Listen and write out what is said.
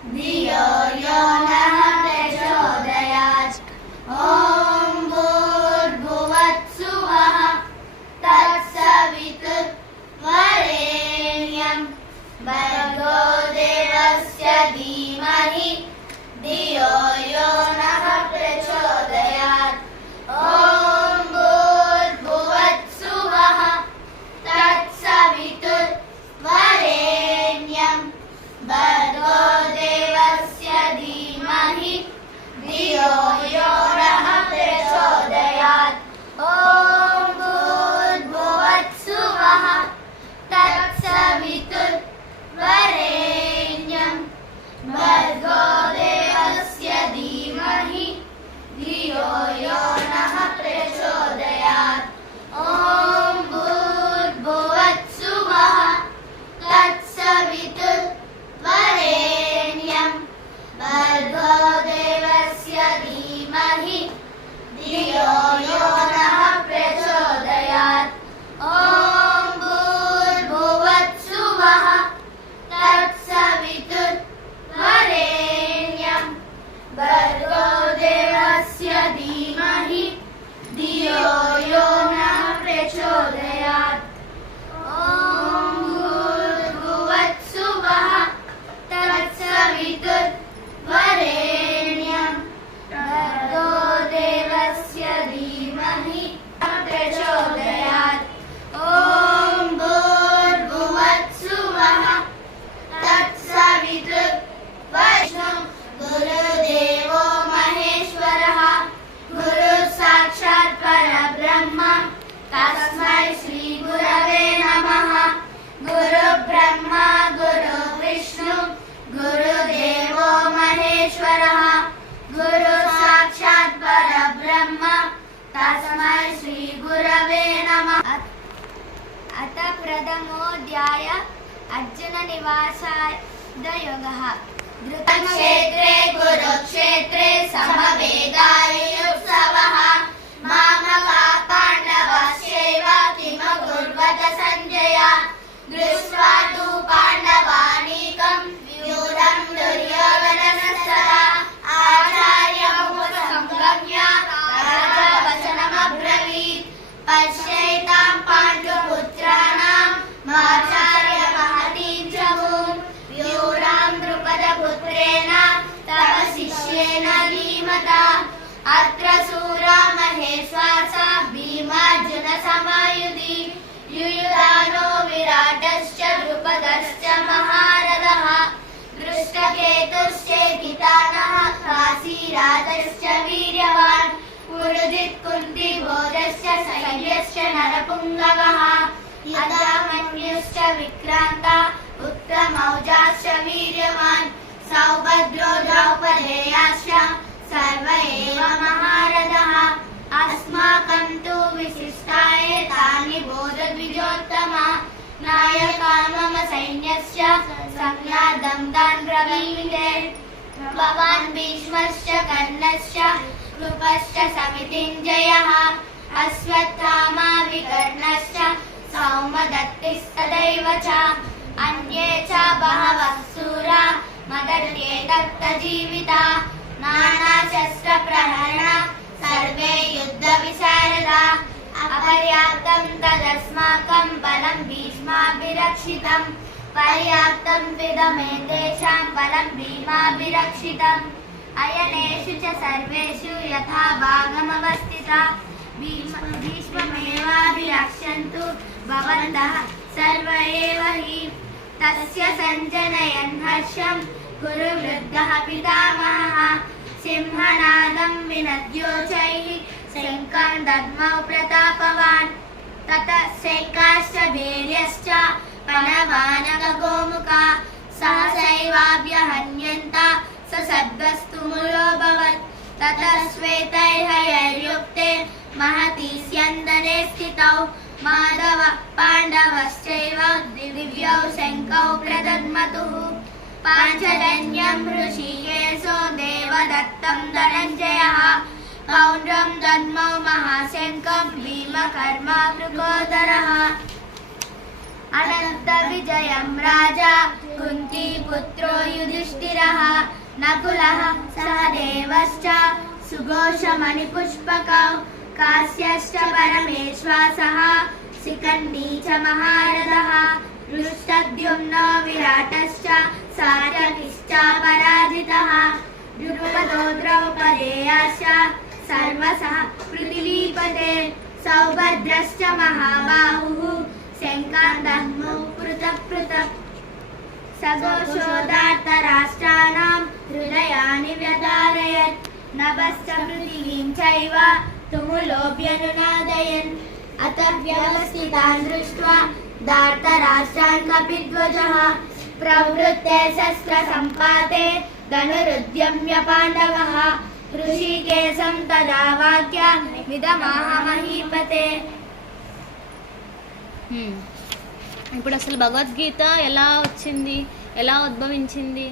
धियो यो नः प्रचोदयात्। ॐ भूर्भुवत्सुवः तत्सवितुर्वरेण्यं भर्गो देवस्य धीमहि धियो यो नः प्रचोदयात्। ॐ भूर्भुवत्सुवः तत्सवितुर्वरेण्यं भर्गो देवस्य धीमहि धियो यो नः प्रचोदयात्। ॐ भूर्भुवत्सुवः तत्सवितुर्वरेण्यं भर्गो देवस्य धीमहि धियो यो नः प्रचोदयात्। ॐ भूर्भुवत्सुवः तत्सवितुर्वरेण्यं भर्गो देवस्य धीमहि धियो यो नः प्रचोदयात्। ॐ भूर्भुवत्सुवः तत्सवितुर्वरेण्यं भर्गो देवस्य धीमहि धियो यो नः प्रचोदयात्। ॐ भूर्भुवत्सुवः तत्सवितुर्वरेण्यं भर्गो देवस्य धीमहि प्रचोदयात्। ॐ भूर्भुवत्सुवः तत्सवितुर्वरेण्यं गुरुदेवो महेश्वरः गुरुः साक्षात् परब्रह्म तस्मै श्री गुरवे नमः। गुरुब्रह्मा गुरुर्विष्णु गुरुदेवो महेश्वरः गुरुः साक्षात् परब्रह्म तस्मै श्री गुरवे नमः। अथ प्रथमोऽध्याय अर्जुन निवासायोगः। धृतक्षेत्रे कुरुक्षेत्रे समवेदायुत्सवः मामका पाण्डवश्चैव किमकुर्वत सञ्जय दृष्ट्वा तु पाण्डवानीकं व्यूढं दुर्योधनस्तदा आचार्यमुपसंगम्य राजा वचनमब्रवीत् पश्यैतां पाण्डुपुत्राणां माचार्य महतीं च भूम् व्यूढां द्रुपदपुत्रेण तव शिष्येन धीमता अत्र शूरा महेश्वासा भीमार्जुनसमायुधि युयुधानो विराटश्च द्रुपदश्च महारथः दृष्टकेतुश्चेकितानः काशीराजश्च वीर्यवान् पुरुजित् कुन्तिभोजश्च शल्यश्च नरपुङ्गवः यदामन्युश्च विक्रान्ता उत्तमौजाश्च वीर्यवान् सौभद्रो द्रौपदेयाश्च सर्व एव महारथः अस्माकं तु विशिष्टाये तानि बोधद्विजोत्तमा नायका मम सैन्यस्य संज्ञातं तान् ब्रवीमि। भवान् भीष्मश्च कर्णश्च कृपश्च समितिञ्जयः अश्वत्थामा विकर्णश्च सौमदत्तिस्तदैव च अन्ये च बहवः शूरा मदर्ये दत्तजीविता नानाशस्त्रप्रहरण सर्वे युद्धविशारदा अपर्याप्तं तदस्माकं बलं भीष्माभिरक्षितं पर्याप्तं विदमेतेषां बलं भीमाभिरक्षितम् अयनेषु च सर्वेषु यथा भागमवस्थिता भीष्ममेवाभिरक्षन्तु भवन्तः सर्व एव हि तस्य सञ्जनयन् हर्षं गुरुवृद्धः पितामहः सिंहनादं विनद्योचैः शङ्खं दद्मौ प्रतापवान् ततः शैकाश्च भैर्यश्च पणवानकगोमुखा सहसैवाभ्यहन्यन्त स सद्वस्तुमुलोऽभवत् ततः श्वेतैर्हयैर्युक्ते महती स्यन्दने स्थितौ माधव पाण्डवश्चैव दिव्यौ शङ्खौ प्रदद्मतुः पाञ्चजन्यं ऋषिकेशो देवदत्तं धनञ्जयः पौण्ड्रं दद्मौ महाशङ्खं भीमकर्मा वृकोदरः अनन्तविजयं राजा कुन्तीपुत्रो युधिष्ठिरः नकुलः सहदेवश्च सुघोषमणिपुष्पकौ काश्यश्च परमेश्वासः शिखण्डी च महारथः दृष्टद्युम्नो विराटश्च सात्यकिश्च पराजितः द्रुपदो द्रौपदेयाश्च सर्वसः पृथिवीपते सौभद्रश्च महाबाहुः शङ्कान्दह्नौ पृथक् पृथक् सघोषोदार्तराष्ट्राणां हृदयानि व्यधारयत् नभश्च पृथिवीं चैव तुमुलोऽभ्यनुनादयन् अतः व्यवस्थितान् दृष्ट्वा दार्तराष्ट्रान् कपिध्वजः प्रवृत्ते शस्त्रसम्पाते धनुरुद्यम्य पाण्डवः ऋषिकेशं तदा वाक्यमिदमाह महीपते. ఇప్పుడు అసలు భగవద్గీత ఎలా వచ్చింది, ఎలా ఉద్భవించింది?